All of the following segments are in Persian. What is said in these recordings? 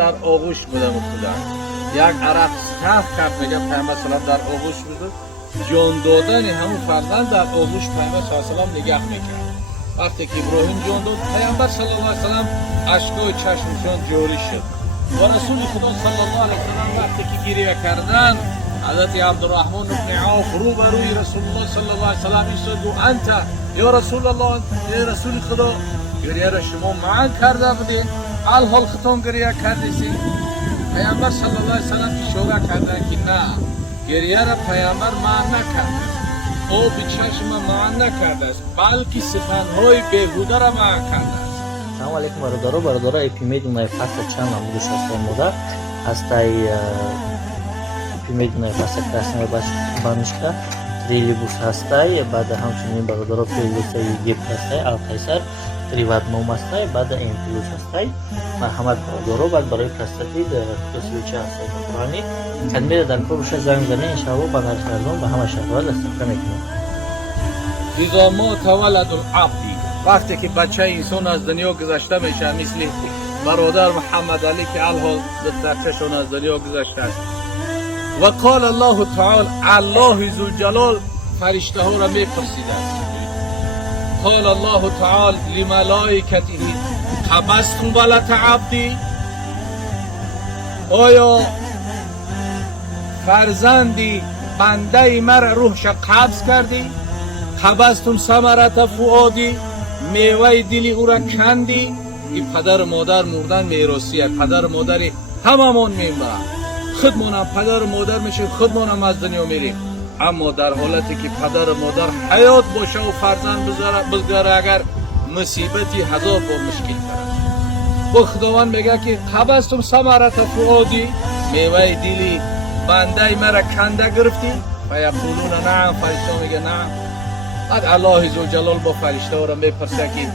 در آغوش بودم خدا یک عرق صف کرد میگه پیامبر سلام در آغوش بود جان دادن همون فرزند در آغوش پیامبر صلی الله علیه و نگاه میکرد. وقتی که ابراهیم جان داد پیامبر صلی الله علیه و سلام اشکای چشمشون جاری شد و رسول خدا صلی الله علیه و سلام وقتی که گریه کردن حضرت عبدالرحمن بن عوف روبروی رسول الله صلی الله علیه و سلام ایستاد و انت یا رسول الله ای رسول خدا گریه را شما معن کرده بودین الحال خطون گریه کردیسی. پیامبر صلی الله علیه و سلام اشاره کردن که نه گریه را پیامبر معن نکرده او به چشم معن نکرده است بلکه سخنهای بیهوده را معن کرده است. Assalamu alaikum baradaro epimediyumay fasl чанд ам буду шастаи модар ҳастай епимедiyumay fasl красная баночка трилибус ҳастай баъда ҳамчунин бародаро пилусаи гип ҳастай алқайсар приватном ҳастай баъда эмплюс ҳастай марҳамат бародаро баъд барои простатит кусилча ҳастай қуръани кадмеда дар кор боша занг зане иншаллоҳ ба нархардон ба ҳама шаҳрҳо дастгирӣ мекунем. اذا مات ولد العبد وقتی که بچه انسان از دنیا گذشته میشه مثل برادر محمد علی که الحال دخترچه‌شون از دنیا گذشته است و قال الله تعالی الله ذوالجلال فرشته ها را میپرسیده است قال الله تعالی لملائکته قبضتم ولد عبدی آیا فرزندی بنده مرا روحش قبض کردی قبضتم ثمرة فؤادی میوه دلی او را کندی. این پدر و مادر مردن میراثیه پدر و مادر هممون میمیرن خودمونم پدر و مادر میشه خودمونم از دنیا میریم اما در حالتی که پدر و مادر حیات باشه و فرزند بزرگ اگر مصیبتی هزار بار مشکل تر است. خداوند میگه که قبضتم ثمرة فؤادی میوه دلی بنده مرا کنده گرفتی فیقولون نعم فرشته میگه نعم. بعد الله ذوالجلال با فرشته ها را میپرسه که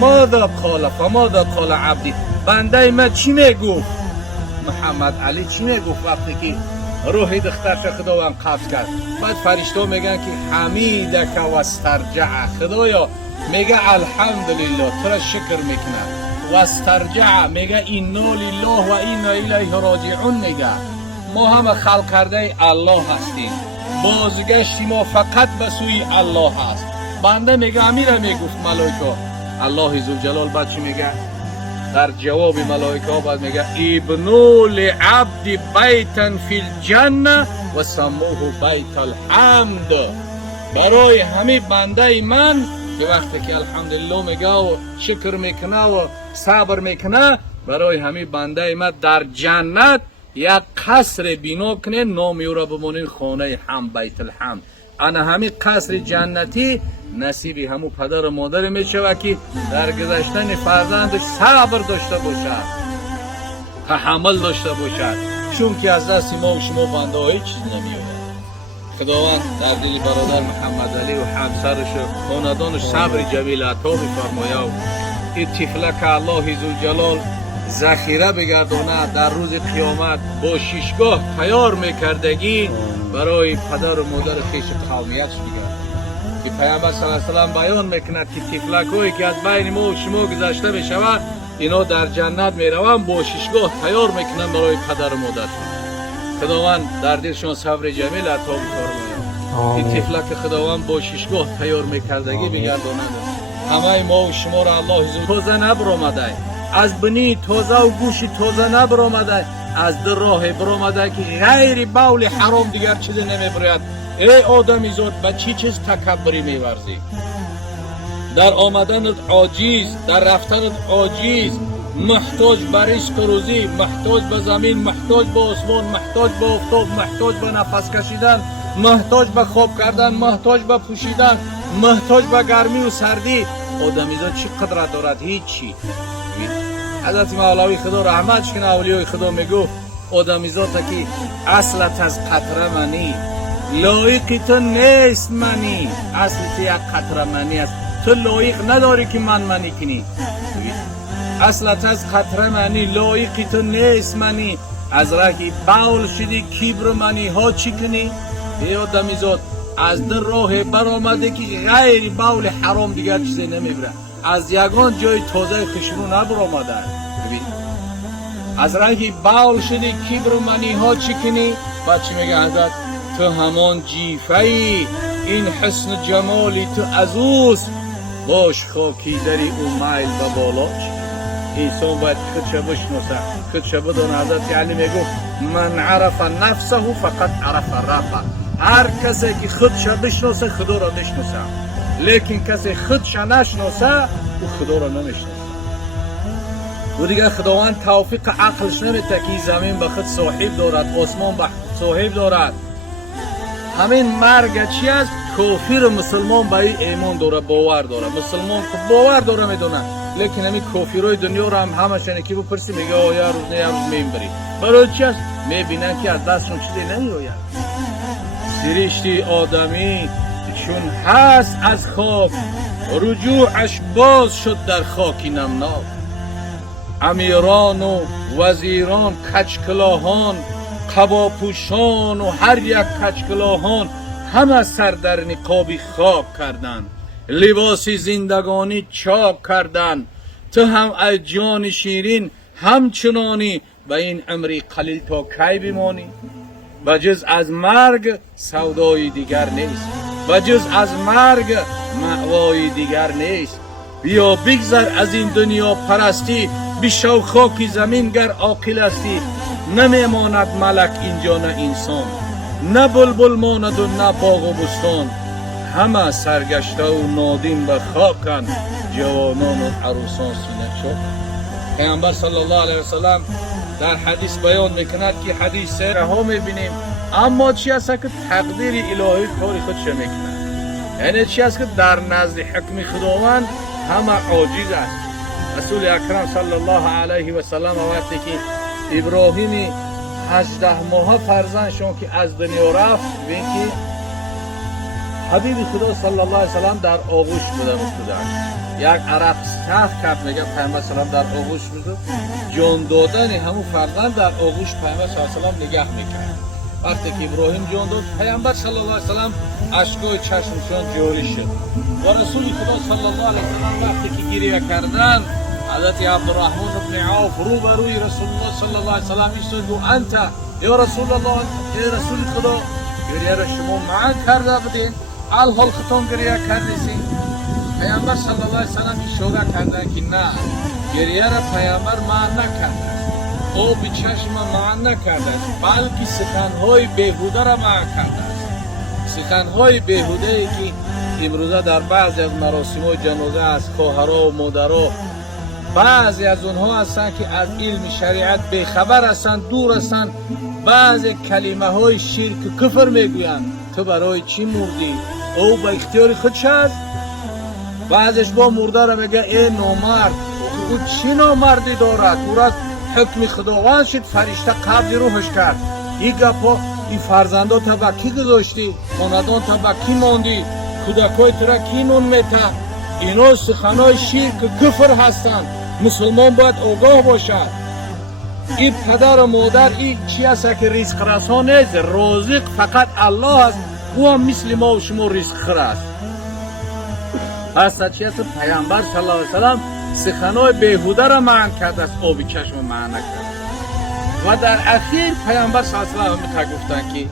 ماذا قال فماذا قال عبدی بنده من چی میگفت محمد علی چی میگفت وقتی که روح دخترش خداوند قبض کرد. بعد فرشته ها میگن که حمیدک و استرجع خدایا میگه الحمدلله تو را شکر میکنه و استرجع میگه انا لله و انا الیه راجعون میگه ما هم خلق کرده الله هستیم بازگشت ما فقط به سوی الله هست. بنده میگه امیر میگفت ملائکه الله ذوالجلال بعد چی میگه در جواب ملائکه بعد میگه ابنوا لعبد بیتا فی الجنه و سموه بیت الحمد برای همه بنده من که وقتی که الحمدلله میگه و شکر میکنه و صبر میکنه برای همه بنده من در جنت یک قصر بنا کنه نامی او را بمانین خانه حمد بیت الحمد. انا همین قصر جنتی نصیبی همو پدر و مادر میشه که در گذشتن فرزندش صبر داشته باشد تحمل داشته باشد چون که از دست ما و شما بنده ها هیچ چیز نمیاد. خداوند در دل برادر محمد علی و همسرش و خاندانش صبر جمیل عطا بفرماید و این طفله که الله ذوالجلال ذخیره بگردانه در روز قیامت با شیشگاه تیار میکردگی برای پدر و مادر خویش قومیت بگرد که پیامبر صلی الله علیه و سلم بیان میکند که طفلکایی که از بین ما و شما گذشته میشود اینا در جنت میروند با شیشگاه تیار میکنند برای پدر و مادرشون. خداوند در دلشون صبر جمیل عطا بفرماید. این طفلک خداوند با شیشگاه تیار میکردگی بگرداند همه ما و شما را الله تازه نبرآمده از بنی تازه و گوش تازه نبرآمده از در راه برآمده که غیر بول حرام دیگر چیزی نمیبرد. ای آدمی زاد به چی چیز تکبری میورزی در آمدنت عاجز در رفتنت عاجز محتاج به رزق و روزی محتاج به زمین محتاج به آسمان محتاج به آفتاب محتاج به نفس کشیدن محتاج به خواب کردن محتاج به پوشیدن محتاج به گرمی و سردی آدمی زاد چی قدرت دارد هیچی. حضرت مولوی خدا رحمتش کنه اولیای خدا میگفت آدمیزاد که اصلت از قطره منی لایق تو نیست منی اصل تو یک قطره منی است تو لایق نداری که منی کنی اصلت از قطره منی لایق تو نیست منی از راه باول شدی کبر منی ها چی کنی. ای آدمیزاد از در راه برآمده که غیر باول حرام دیگر چیزی نمیبره از یگان جای تازه خشمو نبرآمده. ببین از رنگ باول شدی کبر و منی ها چی کنی؟ بعد چی میگه حضرت؟ تو همان جیفه ای، این حسن جمالی تو از اوست، باش خاکی داری او میل به بالا چی. انسان باید خودش بشناسه، خودش بدونه. حضرت علی میگفت من عرف نفسه فقط عرف ربه. هر کسی که خودش بشناسه خدا را بشناسه، لیکن کسی خودش نشناسه او خدا را نمیشناسه. و دیگه خداوند توفیق عقلش نمیده که زمین به خود صاحب دارد، آسمان به صاحب دارد. همین مرگ چی است؟ کافر و مسلمان به این ایمان داره، باور داره. مسلمان که باور داره میدونه، لیکن همین کافرای دنیا رو هم همشون که بپرسی میگه آیا روز نه روز میبری. برای چی است؟ میبینن که از دستشون چیزی نمیآید. سرشت آدمی چون هست از خاک، رجوعش باز شد در خاکی نمناک. امیران و وزیران، کچکلاهان، قباپوشان و هر یک کچکلاهان همه سر در نقاب خاک کردند، لباس زندگانی چاک کردند. تو هم ای جان شیرین همچنانی به این عمری قلیل تا کی بمانی؟ بجز از مرگ سودای دیگر نیست، بجز از مرگ مأوای دیگر نیست. بیا بگذر از این دنیا پرستی، بشو خاکی زمین گر عاقل استی. نمیماند ملک اینجا نه انسان، نه بلبل ماند و نه باغ و بستان. همه سرگشته و نادین به خاکن، جوانان و عروسان سینه چاک. پیامبر صلی الله علیه وسلم در حدیث بیان میکند که حدیث ها میبینیم، اما چی است که تقدیر الهی کاری خودش میکند. یعنی چی است که در نزد حکم خداوند همه عاجز است. رسول اکرم صلی الله علیه و سلم وقتی که ابراهیم 18 ماه فرزندشون که از دنیا رفت، ببین که حبیب خدا صلی الله علیه و سلم در آغوش بودن. یک عرق سخت کرد، میگه پیامبر صلی الله علیه و سلم در آغوش بود. جان دادن همون فرزند در آغوش پیامبر صلی الله علیه و سلم نگاه میکرد. وقتی که ابراهیم جان داد، پیامبر صلی الله علیه و سلم اشکای چشمشون جاری شد. و رسول خدا صلی الله علیه و سلم وقتی که گریه کردند، حضرت عبدالرحمن بن عوف روبروی رسول الله صلی الله علیه و سلم ایستاد و انت یا رسول الله، ای رسول خدا گریه را شما معن کرده بودین، الحال خودتون گریه کردین. پیامبر صلی الله علیه و سلم اشاره کرده که نه، گریه را پیامبر معن نکرده، او به چشم معن نکرده، بلکه سخنهای بیهوده را معن کرده است. سخنهای بیهوده ای که امروزه در بعضی از مراسم های جنازه از خواهرها و مادرها بعضی از اونها هستند که از علم شریعت بیخبر هستند، دور هستند. بعضی کلمه های شرک و کفر میگویند. تو برای چی مردی؟ او با اختیار خودش است. بعضش با مرده را میگه ای نامرد. او چی نامردی دارد؟ او را حکم خداوند شد، فرشته قبض روحش کرد. این گپا، این فرزندا تا با کی گذاشتی؟ خاندان تا با کی ماندی؟ کودکای تو را کی نون میته؟ اینا سخنای شرک و کفر هستند. مسلمان باید آگاه باشد. این پدر و مادر این چی است که رزق رسان نیست، رازق فقط الله است. او هم مثل ما و شما رزق خور است. پس چی است؟ پیامبر صلی الله علیه و سلم سخنای بیهوده را منع کرده است، آب چشم منع نکرد. و در اخیر پیامبر صلی الله علیه و سلم گفتند که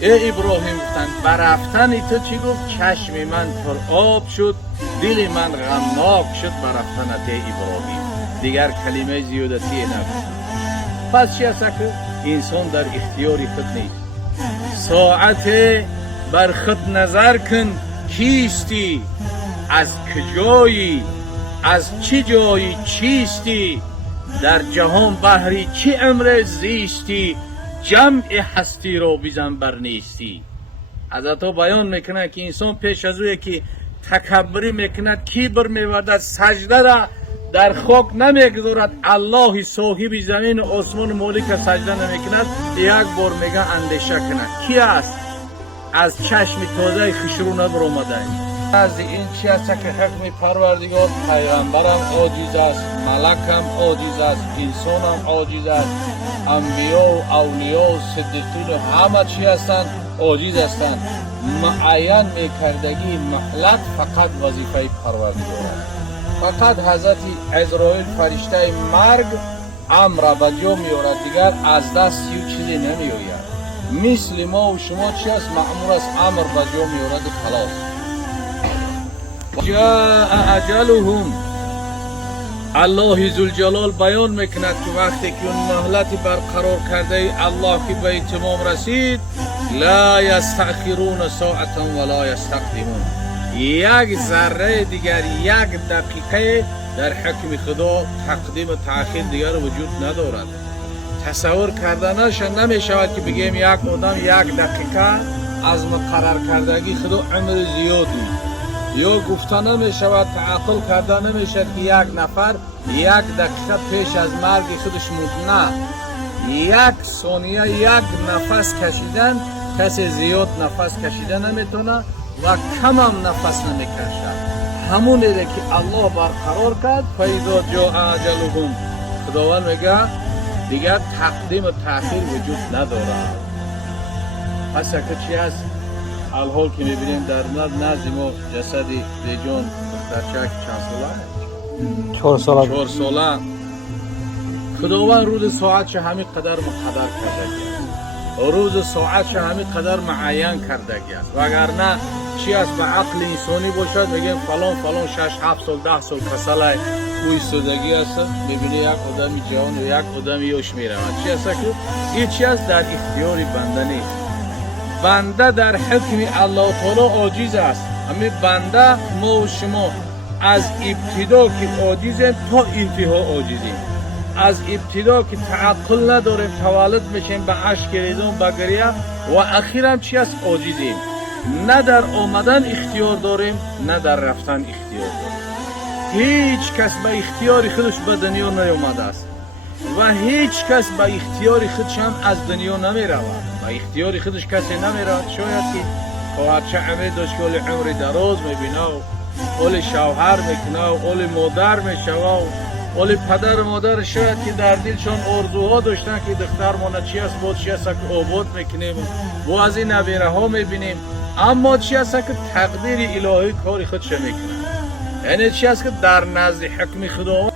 ای ابراهیم، گفتند برفتن تو چی گفت؟ چشم من پر آب شد، دل من غمناک شد برفتن ای ابراهیم. دیگر کلمه زیادتی نگفت. پس چی است که انسان در اختیار خود نیست. ساعت بر خود نظر کن کیستی، از کجایی، از چه جایی چیستی، در جهان بحری چه عمر زیستی، جمع هستی را بزن بر نیستی. حضرت بیان میکنه که انسان پیش از اوی که تکبری میکند، کبر میوردد، سجده را در خاک نمیگذارد، الله صاحب زمین و آسمان مالک سجده نمیکند، یک بار میگه اندیشه کند کی است؟ از چشم تازه خشرو نبرآمده. از این چی است که حکم پروردگار؟ پیغمبرم عاجز است، ملکم عاجز است، انسانم عاجز است، انبیا و اولیاء و صدیقین و همه چی هستند عاجز هستند. معین میکردگی مهلت فقط وظیفه پروردگار است. فقط حضرت عزرائیل فرشته مرگ امر به جا میارد دیگر از دست هیچ چیزی نمیآید. مثل ما و شما چی است؟ مأمور است امر به جا میارد و خلاص. جاء اجلهم. الله ذوالجلال بیان میکند که وقتی که اون مهلت برقرار کرده الله که به اتمام رسید، لا یستأخرون ساعتا ولا یستقدمون. یک ذره دیگر، یک دقیقه در حکم خدا تقدیم و تأخیر دیگر وجود ندارد. تصور کردنش نمی شود که بگیم یک آدم یک دقیقه از مقرر کردگی خدا عمر زیادی، یا گفته نمی شود، تعقل کرده نمی شود که یک نفر یک دقیقه پیش از مرگ خودش مرد. نه، یک ثانیه یک نفس کشیدن کسی زیاد نفس کشیدن نمیتونه و کم هم نفس نمیکشد. همون ایده که الله برقرار کرد، فاذا جاء اجلهم. خداوند میگه دیگر تقدیم و تأخیر وجود ندارد. پس که چی است؟ الحال که میبینیم در نزد ما جسدی بیجان دخترچک چند ساله؟ 4 ساله. 4 ساله. خداوند روز ساعتش همین قدر مقدر کردگی است، روز ساعتش همین قدر معین کردگی است. وگرنه چی است به عقل انسانی باشد میگیم فلان 6-7 سال 10 سال کسل ایستادگی است، میبینی یک آدمی جوان و یک آدمی یوش میرود. چی است که این چی است؟ در اختیار بنده نیست. بنده در حکم الله تعالی عاجز است. همین بنده ما و شما از ابتدا که عاجزیم تا انتها عاجزیم. از ابتدا که تعقل نداریم تولد میشیم به اشک ریزون به گریه و اخیرا چی است؟ عاجزیم. نه در آمدن اختیار داریم نه در رفتن اختیار داریم. هیچ کس به اختیار خودش به دنیا نیامده است و هیچ کس به اختیار خودش هم از دنیا نمی رود. به اختیار خودش کسی نمی رود. شاید که خواهرچه امید داشت که اول عمر دراز میبینه و اول شوهر میکنه و اول مادر میشوه و اول پدر و مادر شاید که در دلشان آرزوها داشتن که دختر مانه چی است بود چی است که آباد میکنیم و از این نبیره ها میبینیم. اما چی است که تقدیر الهی کاری خودش میکنه. یعنی چی است که در نزد حکم خداوند